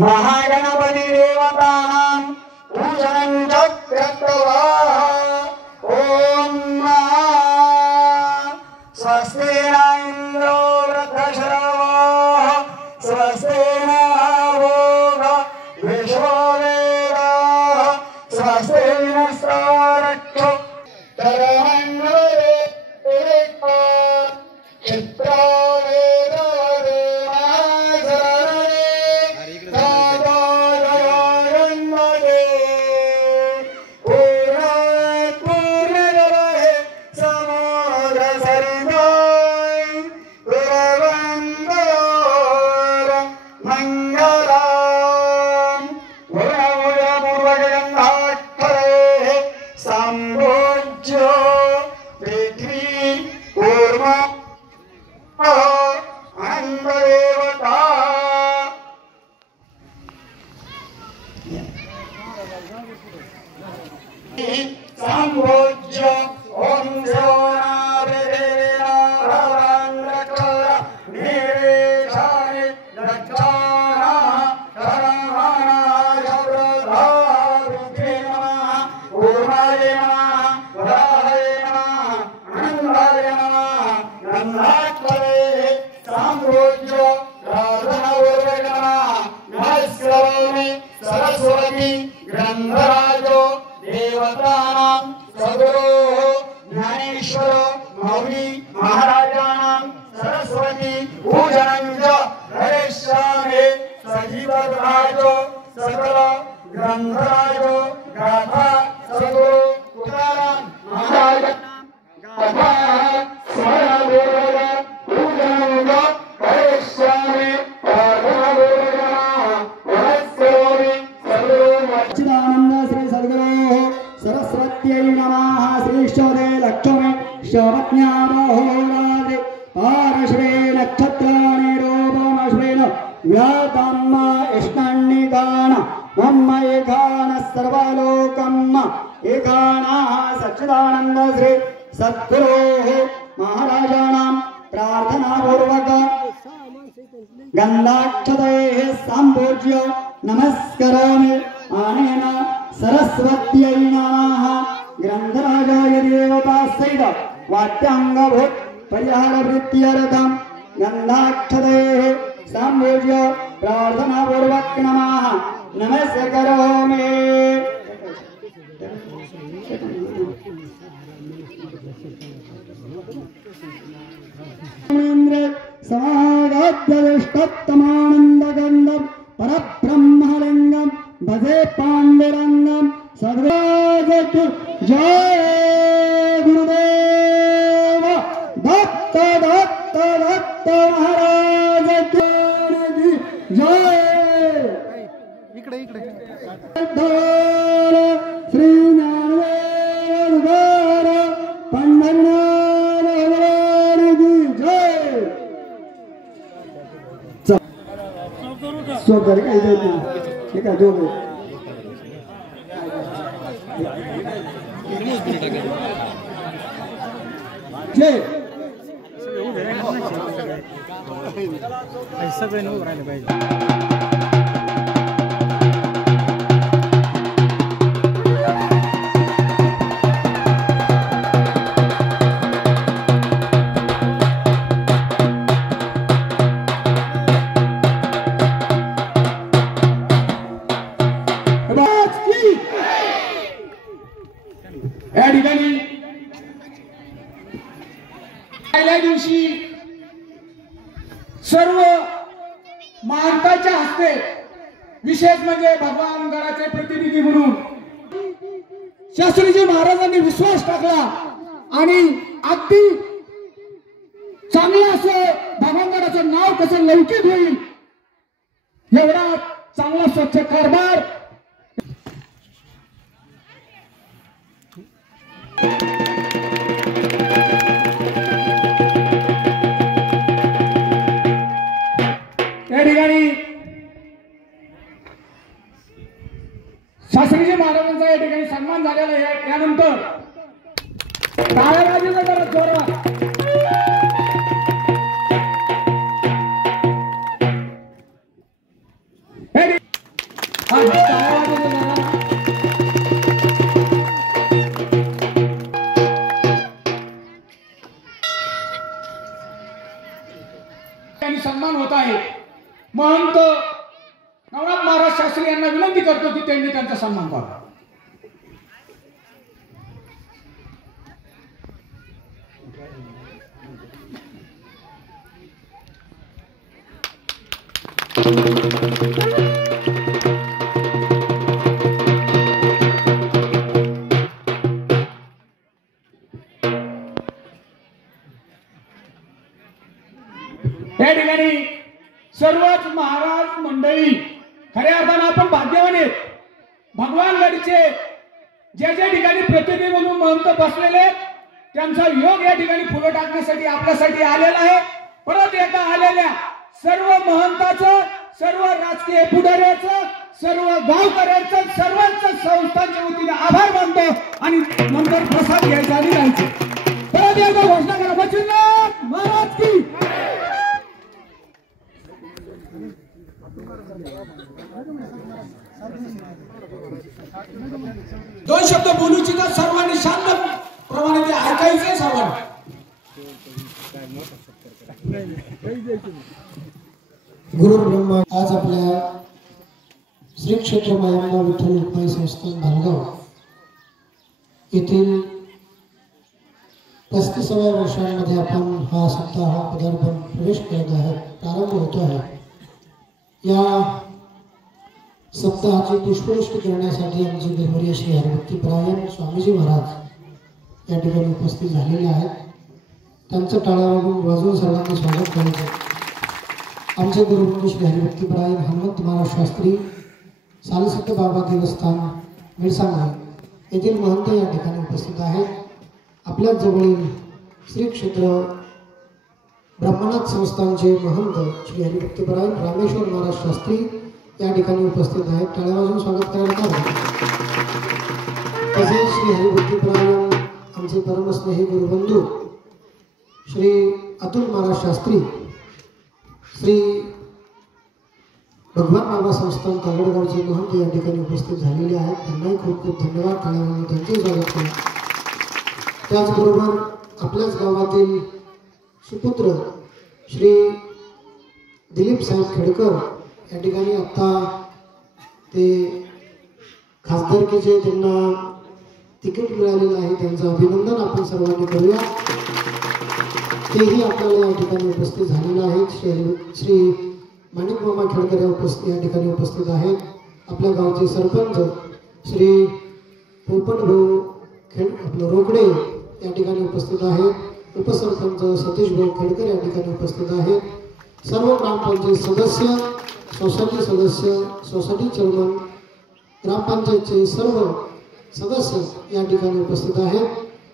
महागणपति देवतानां पूजनं च कृत्वा ओम स्वस्ति न इंद्रो वृद्धश्रवः स्वस्ति नः विश्ववेदाः स्वस्ति नस्तारक्षो गन्धाक्षतैः सम्पूज्य नमस्करोमि अनेन सरस्वत्यै नमः। ग्रन्थराजाय देवतास्सैव वाक्याङ्गभूत परिहारवृत्त्यर्थं गन्धाक्षतैः सम्पूज्य प्रार्थनापूर्वक नमः नमस्करोमि। समागतदुष्टतमानन्दगन्धं परब्रह्मलिङ्गं भजे पाण्डुरङ्गं सद्गुरु जय गुरुदेव दत्त दत्त दत्त महाराज की जय। इकडे इकडे श्री ज्ञानदेव पंढरीनाथ भगवान की जय। सोबत काही देत नाही ठीक आहे दोघे जय सगळे उभं राहिले पाहिजे। या ठिकाणी पहिल्या दिवशी सर्व महाराजांच्या हस्ते विशेष म्हणजे भगवान गडाचे प्रतिनिधी म्हणून शास्त्रीजी महाराजांनी विश्वास टाकला आणि अगदी चांगलं असं भगवान गडाचं नाव कसं लौकिक होईल एवढा चांगला स्वच्छ कारभार या ठिकाणी शास्त्रीजी महाराजांचा या ठिकाणी सन्मान झालेला आहे। त्यानंतर टाळ्या वाजवल्या जरा जोरात। सन्मान होत आहे। महंत नवनाथ महाराज शास्त्री यांना विनंती करतो की त्यांनी त्यांचा सन्मान करावा। या ठिकाणी सर्वच महाराज मंडळी खऱ्या अर्थानं आपण भाग्यवान आहेत। भगवान गडचे जे जे ठिकाणी प्रतिनिधी म्हणून महंत बसलेले त्यांचा योग या ठिकाणी फुलं टाकण्यासाठी आपल्यासाठी आलेला आहे। परत एकदा आलेल्या सर्व महंताचं, सर्व राजकीय पुढाऱ्याचं, सर्व गावकऱ्यांचं, सर्वांचं संस्थांच्या वतीने आभार मानतो आणि नंतर प्रसाद घ्यायचा आणि जायचं। परत एकदा घोषणा करा, बचूनाथ महाराज की दोन शब्द बोलू इच्छितात सर्वांनी शांत प्रमाणे ते ऐकायचे सर्वांनी। गुरु ब्रह्मा आज आपल्या श्री क्षेत्र मायंबा विठ्ठल रुक्माई संस्थान धारगाव येथील 35व्या वर्षांमध्ये आपण हा सप्ताह पदार्पण प्रवेश करत आहे, प्रारंभ होतो आहे। या सप्ताहाची पुष्पवृष्टी करण्यासाठी आमचे गुरुवर्य श्री हरिभक्तीपरायण स्वामीजी महाराज या ठिकाणी उपस्थित झालेले आहेत। त्यांचं टाळ्या वाजवून सर्वांनी स्वागत करायचं। आमचे गुरुवर्य श्री हरिभक्तीपरायण हनुमंत महाराज शास्त्री सालसत्य बाबा देवस्थान मिरसांगरे येथील महंत या ठिकाणी उपस्थित आहेत। आपल्या जवळील श्री क्षेत्र ब्रह्मनाथ संस्थानचे महंत श्री हरिभक्तीपरायण रामेश्वर महाराज शास्त्री या ठिकाणी उपस्थित आहेत। टाळ्या वाजवून स्वागत करण्यात आले। तसेच श्री हरिभक्तीपरायण आमचे परमस्नेही गुरुबंधू श्री अतुल महाराज शास्त्री, श्री भगवान बाबा संस्थान तागडगावचे महंत या ठिकाणी उपस्थित झालेले आहेत. त्यांनाही खूप खूप धन्यवाद. कळवून त्यांचे स्वागत केलं. त्याचबरोबर आपल्याच गावातील सुपुत्र श्री दिलीप साहेब खेडकर या ठिकाणी आत्ता ते खासदारकीचे त्यांना तिकीट मिळालेलं आहे. त्यांचं अभिनंदन आपण सर्वांनी करूया. तेही आपल्याला या ठिकाणी उपस्थित झालेले आहेत. श्री माणिक मामा खेडकर या ठिकाणी उपस्थित आहेत. आपल्या गावचे सरपंच श्री पोपट भाऊ आपलं रोकडे या ठिकाणी उपस्थित आहेत. उपसरपंच सतीश भाऊ खेडकर या ठिकाणी उपस्थित आहेत. सर्व ग्रामपंचायत सदस्य, सोसायटी सदस्य, सोसायटी चेअरमन, ग्रामपंचायतचे सर्व सदस्य या ठिकाणी उपस्थित आहेत.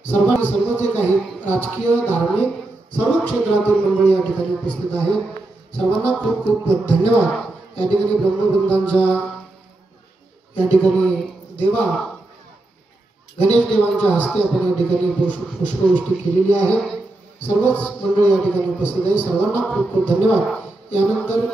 सर्व जे काही राजकीय, धार्मिक सर्व क्षेत्रातील मंडळी या ठिकाणी उपस्थित आहेत. सर्वांना खूप खूप धन्यवाद. या ठिकाणी ब्रह्मबंधांच्या या ठिकाणी गणेश देवांच्या हस्ते आपण या ठिकाणी पुष्पवृष्टी केलेली आहे. सर्वच मंडळी या ठिकाणी उपस्थित आहे. सर्वांना खूप खूप धन्यवाद. यानंतर